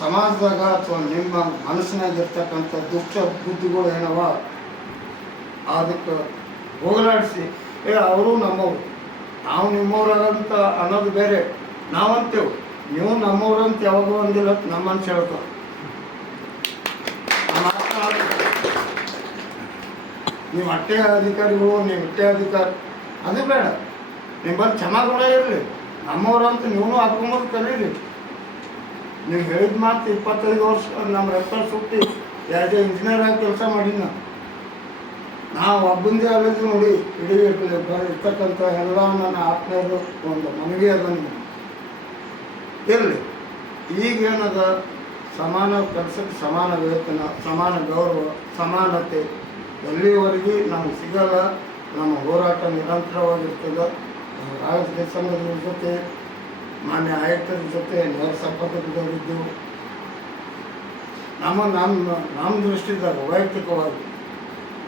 ಸಮಾಜದಾಗ ಅಥವಾ ನಿಮ್ಮ ಮನಸ್ಸಿನಾಗಿರ್ತಕ್ಕಂಥ ದುಷ್ಟ ಬುದ್ಧಿಗಳು ಏನವ ಅದಕ್ಕೆ ಹೋಗಲಾಡಿಸಿ ಅವರು ನಮ್ಮವರು, ನಾವು ನಿಮ್ಮವ್ರಂತ ಅನ್ನೋದು ಬೇರೆ. ನಾವಂತೇವೆ, ನೀವು ನಮ್ಮವ್ರಂತ ಯಾವಾಗೂ ಒಂದಿಲ್ಲ ನಮ್ಮ ಮನಸ್ಸು ಹೇಳ್ತಾರೆ. ನೀವು ಅಟ್ಟೆ ಅಧಿಕಾರಿಗಳು, ನೀವು ಇಟ್ಟೆ ಅಧಿಕಾರಿ ಅದು ಬೇಡ. ನಿಮ್ಮಲ್ಲಿ ಚೆನ್ನಾಗಿ ಇರಲಿ, ನಮ್ಮವ್ರಂತ ನೀವು ಹಾಕೊಂಬೋದು ಕಲೀರಿ. ನೀವು ಹೇಳಿದ ಮಾತು 25 ವರ್ಷ ನಮ್ಮ ರೆಫರ್ ಸುಟ್ಟಿ ಆ್ಯಸ್ ಎ ಇಂಜಿನಿಯರ್ ಆಗಿ ಕೆಲಸ ಮಾಡೀನಿ. ನಾವು ಒಬ್ಬಂದೇ ಅಲ್ಲದು ನೋಡಿ ಇಡೀ ಇರ್ತಕ್ಕಂಥ ಎಲ್ಲ ನನ್ನ ಆತ್ಮೀಯರು ಒಂದು ಮನವಿ ಅದನ್ನು ಇರಲಿ. ಈಗೇನದ ಸಮಾನ ಕೆಲಸಕ್ಕೆ ಸಮಾನ ವೇತನ, ಸಮಾನ ಗೌರವ, ಸಮಾನತೆ ಎಲ್ಲಿವರೆಗೆ ನಮ್ಗೆ ಸಿಗಲ್ಲ. ನಮ್ಮ ಹೋರಾಟ ನಿರಂತರವಾಗಿರ್ತದೆ. ರಾಜಕೀಯ ಸಂಘದ ಜೊತೆ, ಮಾನ್ಯ ಆಯುಕ್ತರ ಜೊತೆ ನೇರ ಸಂಪರ್ಕದಲ್ಲಿದ್ದೆವು. ನಮ್ಮ ದೃಷ್ಟಿದಾಗ ವೈಯಕ್ತಿಕವಾಗಿ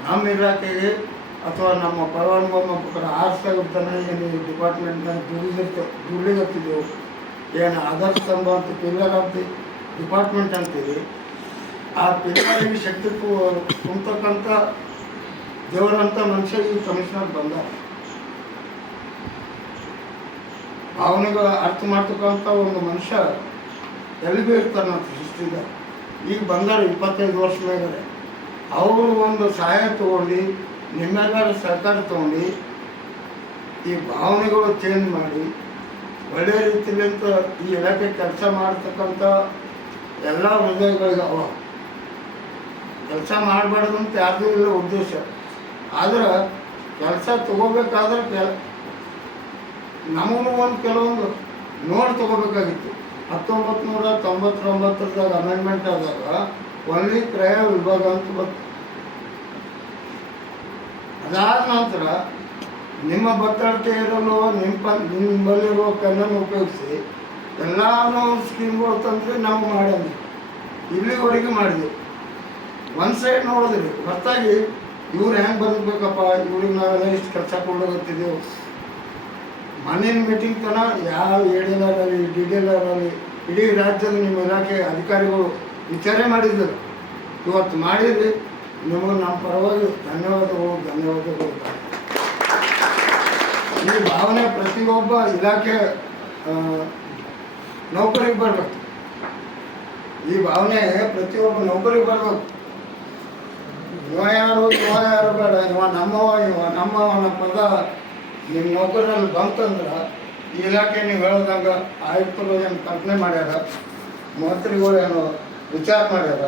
ನಮ್ಮ ಇಲಾಖೆಗೆ ಅಥವಾ ನಮ್ಮ ಪರವಾನಗಿ ಪ್ರಕಾರ 6,000 ಜನ ಏನು ಡಿಪಾರ್ಟ್ಮೆಂಟ್ನಾಗ ದುಡ್ಲಿಗತ್ತಿದ್ದೆವು. ಏನು ಆಧಾರ್ ಸ್ತಂಭ ಅಂತ ಪಿಲ್ಲರ್ ಆಫ್ ದಿ ಡಿಪಾರ್ಟ್ಮೆಂಟ್ ಅಂತೀವಿ. ಆ ಪಿಲ್ಲರಿಗೆ ಶಕ್ತಿ ಕುಂತಕ್ಕಂಥ ದೇವರಂಥ ಮನುಷ್ಯ ಈ ಕಮಿಷನರ್ ಬಂದ ಭಾವನೆಗಳು ಅರ್ಥ ಮಾಡ್ತಕ್ಕಂಥ ಒಂದು ಮನುಷ್ಯ ಎಲ್ಲಿ ಭೀ ಇರ್ತಾನೆ ಅಂತ ಸೃಷ್ಟಿದ. ಈಗ ಬಂದಾರ 25 ವರ್ಷ ಮೇಲೆ ಅವರು ಒಂದು ಸಹಾಯ ತೊಗೊಂಡು ನಿಮ್ಮೆಲ್ಲರ ಸಹಕಾರ ತೊಗೊಂಡು ಈ ಭಾವನೆಗಳು ಚೇಂಜ್ ಮಾಡಿ ಒಳ್ಳೆಯ ರೀತಿಯಂತ ಈ ಇಲಾಖೆ ಕೆಲಸ ಮಾಡ್ತಕ್ಕಂಥ ಎಲ್ಲ ಹೃದಯಗಳಿಗೆ ಅವ ಕೆಲಸ ಮಾಡಬಾರ್ದು ಅಂತ ಯಾರ್ದು ಇಲ್ಲ ಉದ್ದೇಶ. ಆದ್ರೆ ಕೆಲಸ ತಗೋಬೇಕಾದ್ರೆ ನಮಗೂ ಒಂದು ಕೆಲವೊಂದು ನೋಡಿ ತಗೋಬೇಕಾಗಿತ್ತು. 1999 ಅಮೆಂಡ್ಮೆಂಟ್ ಆದಾಗ ಒನ್ಲಿ ಕ್ರಯ ವಿಭಾಗ ಅಂತ ಬಂತು. ಅದಾದ ನಂತರ ನಿಮ್ಮ ಬತ್ತಳಿಕೆ ಇರಲು ನಿಮ್ಮಲ್ಲಿರುವ ಪೆನ್ನನ್ನು ಉಪಯೋಗಿಸಿ ಎಲ್ಲನೂ ಸ್ಕೀಮ್ಗಳು ತಂದರೆ ನಾವು ಮಾಡಂದ್ವಿ. ಇಲ್ಲಿವರೆಗೆ ಮಾಡಿದ್ವಿ. ಒಂದು ಸೈಡ್ ನೋಡಿದ್ರಿ ಹೊರತಾಗಿ ಇವ್ರು ಹೆಂಗೆ ಬದುಕಬೇಕಪ್ಪ, ಇವ್ರಿಗೆ ನಾವೆಲ್ಲ ಇಷ್ಟು ಕೆಲಸ ಕೊಡೋಗತ್ತಿದ್ದೆವು. ಮನೇನ ಮೀಟಿಂಗ್ ತನಕ ಯಾವ ADLR ಆಗಲಿ DDLR ಆಗಲಿ ಇಡೀ ರಾಜ್ಯದ ನಿಮ್ಮ ಇಲಾಖೆ ಅಧಿಕಾರಿಗಳು ವಿಚಾರ ಮಾಡಿದ್ದರು. ಇವತ್ತು ಮಾಡಿದ್ರಿ, ನಿಮಗೆ ನಮ್ಮ ಪರವಾಗಿ ಧನ್ಯವಾದಗಳು. ಈ ಭಾವನೆ ಪ್ರತಿಯೊಬ್ಬ ಇಲಾಖೆ ನೌಕರಿಗೆ ಬರಬೇಕು. ಈ ಭಾವನೆ ಪ್ರತಿಯೊಬ್ಬ ನೌಕರಿಗೆ ಬರಬೇಕು. ಇವ ಯಾರು ಬೇಡ, ಇವ ನಮ್ಮವ ನಮ್ಮ ಪದ ನಿಮ್ಮ ನೌಕರಲ್ಲಿ ಬಂತಂದ್ರೆ ಈ ಇಲಾಖೆ ನೀವು ಹೇಳ್ದಂಗೆ ಆಯುಕ್ತರು ಏನು ಕಲ್ಪನೆ ಮಾಡ್ಯಾರ, ಮಂತ್ರಿಗಳು ಏನು ವಿಚಾರ ಮಾಡ್ಯಾರ.